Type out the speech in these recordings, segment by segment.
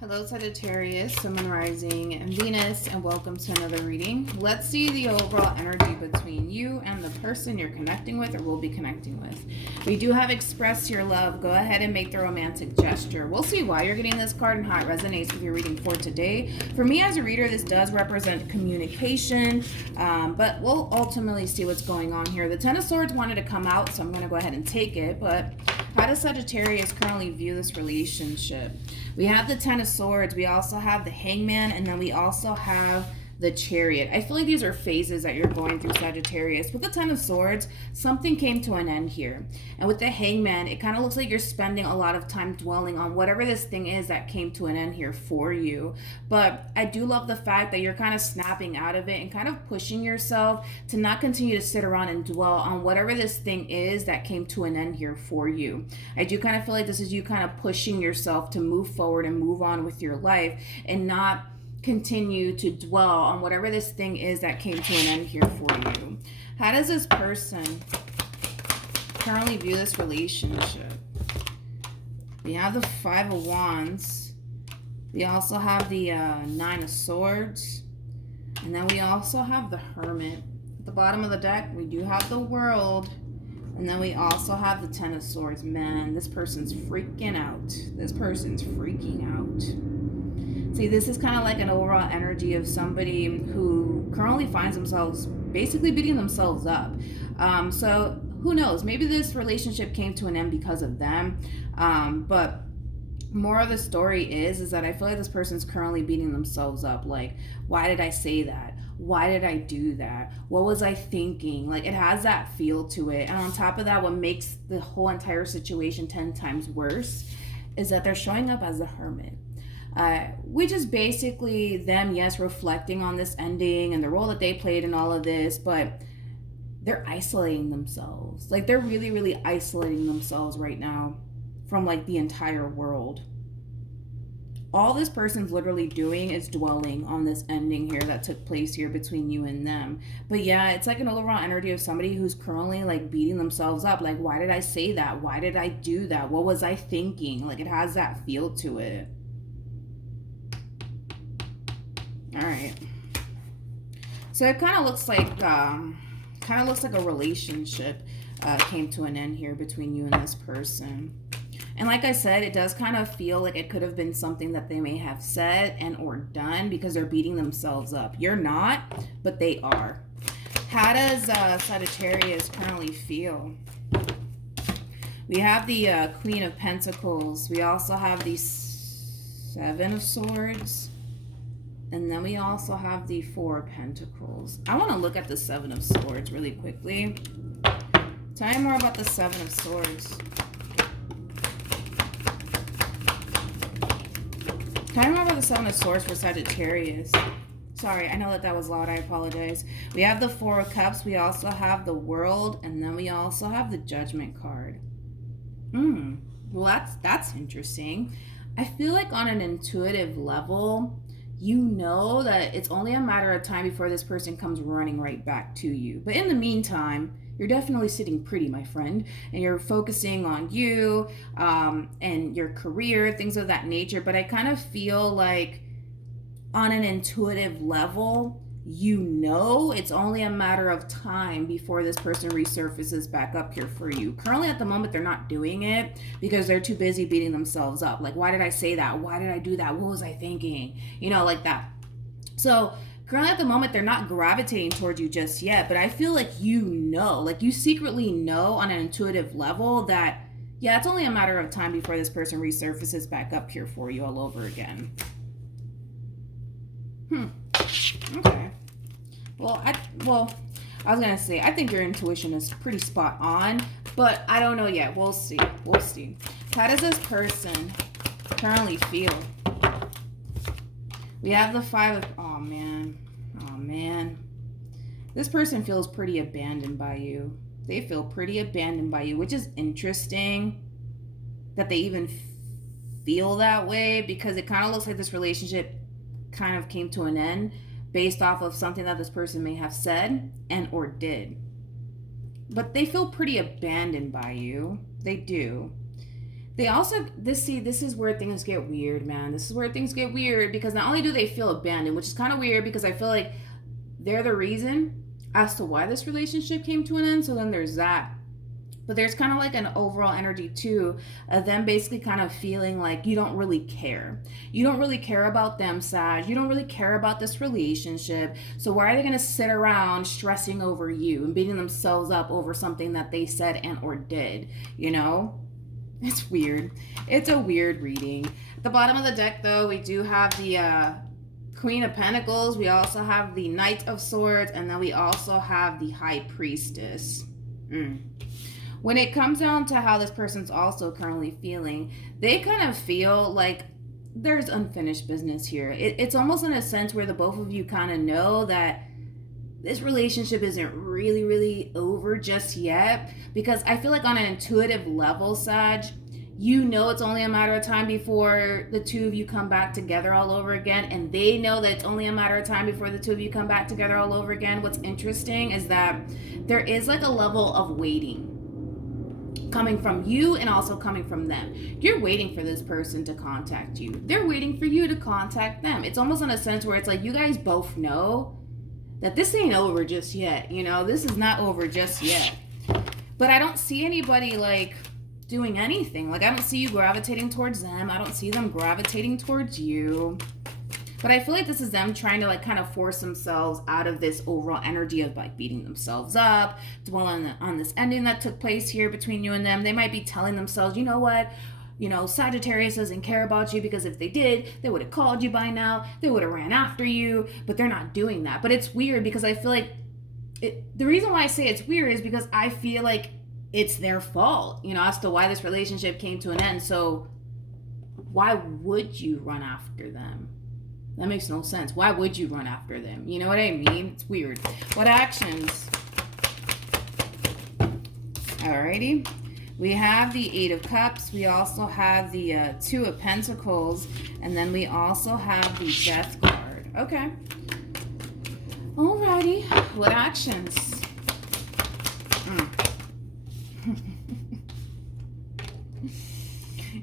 Hello Sagittarius, Sun, Moon, Rising, and Venus, and welcome to another reading. Let's see the overall energy between you and the person you're connecting with or will be connecting with. We do have express your love. Go ahead and make the romantic gesture. We'll see why you're getting this card and how it resonates with your reading for today. For me as a reader, this does represent communication, but we'll ultimately see what's going on here. The Ten of Swords wanted to come out, so I'm going to go ahead and take it, but how does Sagittarius currently view this relationship? We have the Ten of Swords, we also have the Hangman, and then we also have the Chariot. I feel like these are phases that you're going through, Sagittarius. With the Ten of Swords, something came to an end here. And with the Hangman, it kind of looks like you're spending a lot of time dwelling on whatever this thing is that came to an end here for you. But I do love the fact that you're kind of snapping out of it and kind of pushing yourself to not continue to sit around and dwell on whatever this thing is that came to an end here for you. I do kind of feel like this is you kind of pushing yourself to move forward and move on with your life and not continue to dwell on whatever this thing is that came to an end here for you. How does this person currently view this relationship? We have the Five of Wands. We also have the Nine of Swords. And then we also have the Hermit. At the bottom of the deck, we do have the World. And then we also have the Ten of Swords. Man, this person's freaking out. This person's freaking out. See, this is kind of like an overall energy of somebody who currently finds themselves basically beating themselves up. So who knows? Maybe this relationship came to an end because of them. But more of the story is that I feel like this person's currently beating themselves up. Like, why did I say that? Why did I do that? What was I thinking? Like, it has that feel to it. And on top of that, what makes the whole entire situation 10 times worse is that they're showing up as the Hermit. Which is basically them, yes, reflecting on this ending and the role that they played in all of this, but they're isolating themselves. Like, they're really, really isolating themselves right now from, like, the entire world. All this person's literally doing is dwelling on this ending here that took place here between you and them. But yeah, it's like an overall energy of somebody who's currently, like, beating themselves up. Like, why did I say that? Why did I do that? What was I thinking? Like, it has that feel to it. All right. So it kind of looks like a relationship came to an end here between you and this person. And like I said, it does kind of feel like it could have been something that they may have said and or done because they're beating themselves up. You're not, but they are. How does Sagittarius currently feel? We have the Queen of Pentacles. We also have the Seven of Swords. And then we also have the Four of Pentacles. I want to look at the Seven of Swords really quickly. Tell me more about the Seven of Swords. Tell me more about the Seven of Swords for Sagittarius. Sorry, I know that was loud. I apologize. We have the Four of Cups. We also have the World. And then we also have the Judgment card. Well, that's interesting. I feel like on an intuitive level, you know that it's only a matter of time before this person comes running right back to you. But in the meantime, you're definitely sitting pretty, my friend, and you're focusing on you and your career, things of that nature. But I kind of feel like on an intuitive level, you know it's only a matter of time before this person resurfaces back up here for you. Currently at the moment, they're not doing it because they're too busy beating themselves up. Like, why did I say that? Why did I do that? What was I thinking? You know, like that. So currently at the moment, they're not gravitating towards you just yet, but I feel like you know, like you secretly know on an intuitive level that, yeah, it's only a matter of time before this person resurfaces back up here for you all over again. Okay. Well, I was gonna say, I think your intuition is pretty spot on, but I don't know yet. We'll see. We'll see. How does this person currently feel? We have the Five of... Oh, man. Oh, man. This person feels pretty abandoned by you. They feel pretty abandoned by you, which is interesting that they even feel that way because it kind of looks like this relationship kind of came to an end based off of something that this person may have said and or did. But they feel pretty abandoned by you. They do. They also, this is where things get weird, man. This is where things get weird because not only do they feel abandoned, which is kind of weird because I feel like they're the reason as to why this relationship came to an end. So then there's that. But there's kind of like an overall energy too of them basically kind of feeling like you don't really care. You don't really care about them, Sag. You don't really care about this relationship. So why are they going to sit around stressing over you and beating themselves up over something that they said and or did, you know? It's weird. It's a weird reading. At the bottom of the deck, though, we do have the Queen of Pentacles. We also have the Knight of Swords. And then we also have the High Priestess. When it comes down to how this person's also currently feeling, they kind of feel like there's unfinished business here. It's almost in a sense where the both of you kind of know that this relationship isn't really over just yet, because I feel like on an intuitive level, Sag, you know it's only a matter of time before the two of you come back together all over again, and they know that it's only a matter of time before the two of you come back together all over again. What's interesting is that there is like a level of waiting coming from you and also coming from them. You're waiting for this person to contact you. They're waiting for you to contact them. It's almost in a sense where it's like you guys both know that this ain't over just yet. You know, this is not over just yet. But I don't see anybody like doing anything. Like I don't see you gravitating towards them. I don't see them gravitating towards you. But I feel like this is them trying to like kind of force themselves out of this overall energy of like beating themselves up, dwelling on this ending that took place here between you and them. They might be telling themselves, you know what? You know, Sagittarius doesn't care about you because if they did, they would have called you by now. They would have ran after you, but they're not doing that. But it's weird because I feel like the reason why I say it's weird is because I feel like it's their fault, you know, as to why this relationship came to an end. So why would you run after them? That makes no sense. Why would you run after them? You know what I mean? It's weird. What actions? Alrighty. We have the Eight of Cups. We also have the Two of Pentacles. And then we also have the Death card. Okay. Alrighty. What actions?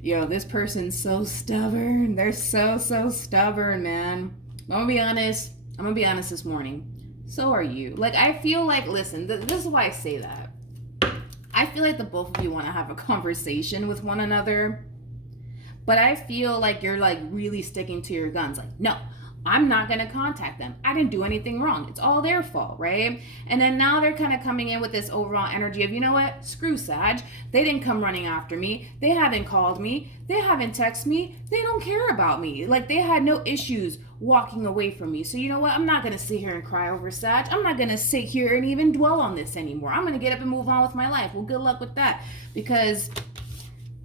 Yo, this person's so stubborn. They're so stubborn, man. I'm gonna be honest this morning. So are you. Like, I feel like, listen, this is why I say that. I feel like the both of you want to have a conversation with one another. But I feel like you're, like, really sticking to your guns. Like, no, I'm not going to contact them. I didn't do anything wrong. It's all their fault, right? And then now they're kind of coming in with this overall energy of, you know what? Screw Sag. They didn't come running after me. They haven't called me. They haven't texted me. They don't care about me. Like, they had no issues walking away from me. So you know what? I'm not going to sit here and cry over Sag. I'm not going to sit here and even dwell on this anymore. I'm going to get up and move on with my life. Well, good luck with that. Because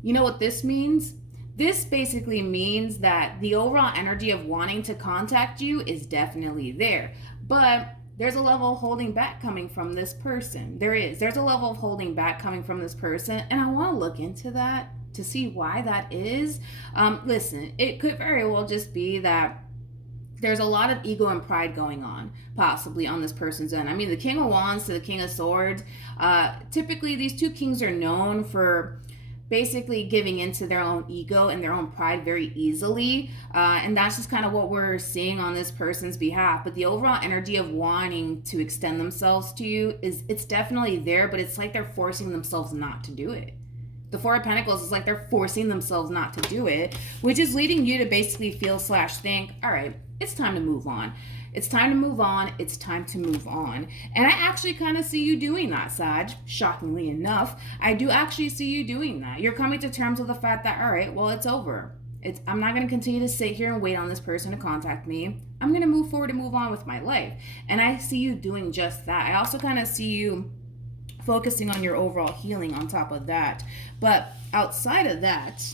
you know what this means? This basically means that the overall energy of wanting to contact you is definitely there. But there's a level of holding back coming from this person. There's a level of holding back coming from this person. And I want to look into that to see why that is. Listen, it could very well just be that there's a lot of ego and pride going on, possibly on this person's end. I mean, the King of Wands to the King of Swords, typically these two kings are known for basically giving into their own ego and their own pride very easily. And that's just kind of what we're seeing on this person's behalf. But the overall energy of wanting to extend themselves to you it's definitely there, but it's like they're forcing themselves not to do it. The Four of Pentacles is like they're forcing themselves not to do it, which is leading you to basically feel / think, all right, it's time to move on. It's time to move on. It's time to move on. And I actually kind of see you doing that, Sag. Shockingly enough, I do actually see you doing that. You're coming to terms with the fact that, all right, well, it's over. I'm not going to continue to sit here and wait on this person to contact me. I'm going to move forward and move on with my life. And I see you doing just that. I also kind of see you focusing on your overall healing on top of that. But outside of that,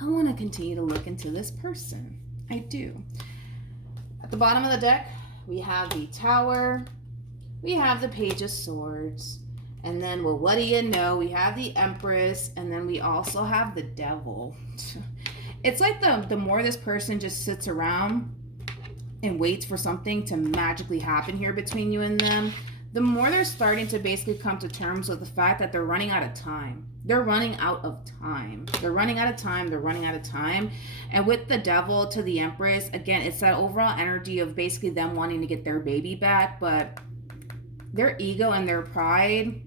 I want to continue to look into this person. I do. At the bottom of the deck, we have the Tower, we have the Page of Swords, and then, well, what do you know? We have the Empress, and then we also have the Devil. It's like the more this person just sits around and waits for something to magically happen here between you and them, the more they're starting to basically come to terms with the fact that they're running out of time. They're running out of time. They're running out of time. They're running out of time. And with the Devil to the Empress, again, it's that overall energy of basically them wanting to get their baby back, but their ego and their pride,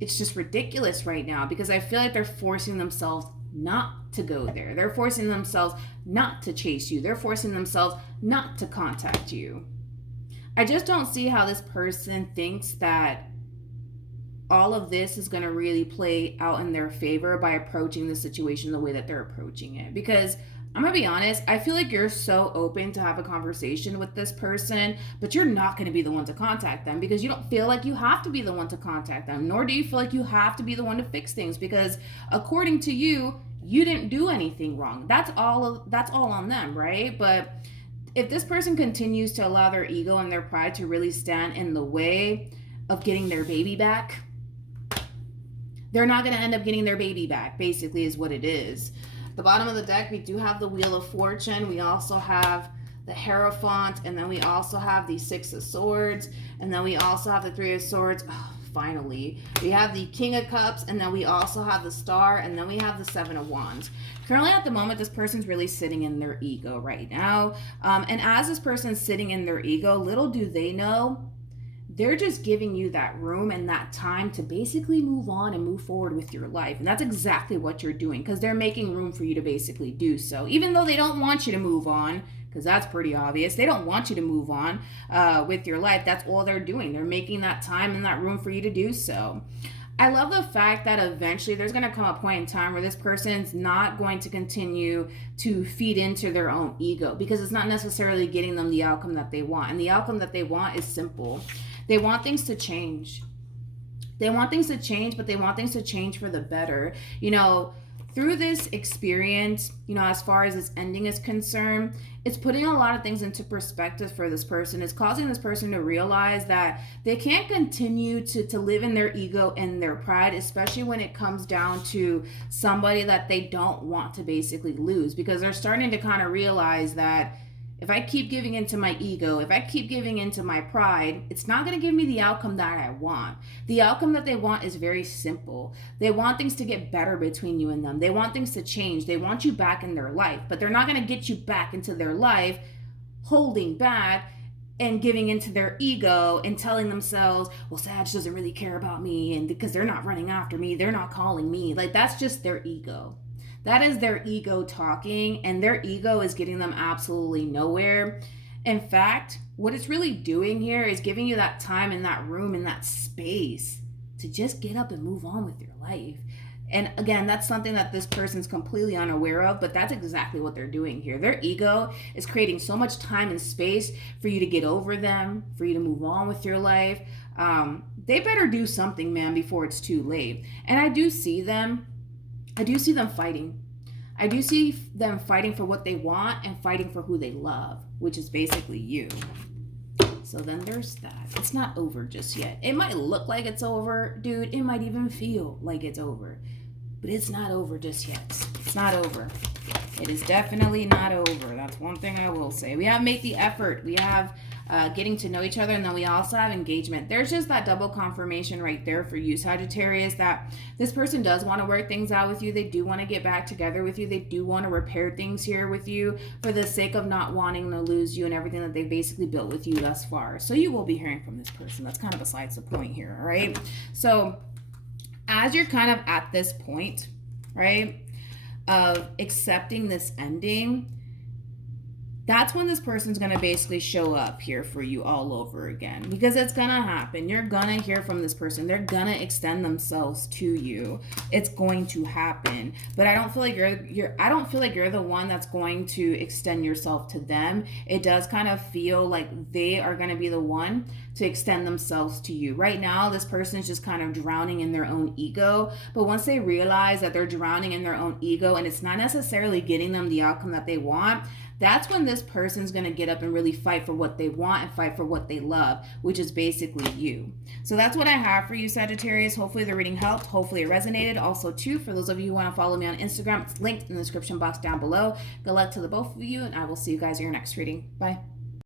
it's just ridiculous right now, because I feel like they're forcing themselves not to go there. They're forcing themselves not to chase you. They're forcing themselves not to contact you. I just don't see how this person thinks that all of this is going to really play out in their favor by approaching the situation the way that they're approaching it. Because I'm going to be honest, I feel like you're so open to have a conversation with this person, but you're not going to be the one to contact them, because you don't feel like you have to be the one to contact them, nor do you feel like you have to be the one to fix things, because according to you, you didn't do anything wrong. That's all on them, right? But if this person continues to allow their ego and their pride to really stand in the way of getting their baby back, they're not going to end up getting their baby back, basically, is what it is. The bottom of the deck, we do have the Wheel of Fortune. We also have the Hierophant, and then we also have the Six of Swords, and then we also have the Three of Swords. Oh, finally. We have the King of Cups, and then we also have the Star, and then we have the Seven of Wands. Currently, at the moment, this person's really sitting in their ego right now. And as this person's sitting in their ego, little do they know, they're just giving you that room and that time to basically move on and move forward with your life. And that's exactly what you're doing, because they're making room for you to basically do so. Even though they don't want you to move on, because that's pretty obvious. They don't want you to move on with your life. That's all they're doing. They're making that time and that room for you to do so. I love the fact that eventually there's going to come a point in time where this person's not going to continue to feed into their own ego, because it's not necessarily getting them the outcome that they want. And the outcome that they want is simple. They want things to change. They want things to change, but they want things to change for the better. You know, through this experience, you know, as far as this ending is concerned, it's putting a lot of things into perspective for this person. It's causing this person to realize that they can't continue to live in their ego and their pride, especially when it comes down to somebody that they don't want to basically lose, because they're starting to kind of realize that if I keep giving into my ego, if I keep giving into my pride, it's not going to give me the outcome that I want. The outcome that they want is very simple. They want things to get better between you and them. They want things to change. They want you back in their life, but they're not going to get you back into their life holding back and giving into their ego and telling themselves, well, Sag doesn't really care about me, and because they're not running after me, they're not calling me. Like, that's just their ego. That is their ego talking, and their ego is getting them absolutely nowhere. In fact, what it's really doing here is giving you that time and that room and that space to just get up and move on with your life. And again, that's something that this person's completely unaware of, but that's exactly what they're doing here. Their ego is creating so much time and space for you to get over them, for you to move on with your life. They better do something, man, before it's too late. And I do see them fighting. I do see them fighting for what they want and fighting for who they love, which is basically you. So then there's that. It's not over just yet. It might look like it's over, dude. It might even feel like it's over. But it's not over just yet. It's not over. It is definitely not over. That's one thing I will say. We have make the effort. We have getting to know each other, and then we also have engagement. There's just that double confirmation right there for you, Sagittarius, that this person does want to work things out with you. They do want to get back together with you. They do want to repair things here with you for the sake of not wanting to lose you and everything that they've basically built with you thus far. So you will be hearing from this person. That's kind of besides the point here, all right? So as you're kind of at this point, right, of accepting this ending, that's when this person's going to basically show up here for you all over again, because it's going to happen. You're going to hear from this person. They're going to extend themselves to you. It's going to happen. But I don't feel like you're the one that's going to extend yourself to them. It does kind of feel like they are going to be the one to extend themselves to you. Right now, this person is just kind of drowning in their own ego. But once they realize that they're drowning in their own ego and it's not necessarily getting them the outcome that they want, that's when this person's going to get up and really fight for what they want and fight for what they love, which is basically you. So that's what I have for you, Sagittarius. Hopefully the reading helped. Hopefully it resonated. Also, too, for those of you who want to follow me on Instagram, it's linked in the description box down below. Good luck to the both of you, and I will see you guys in your next reading. Bye.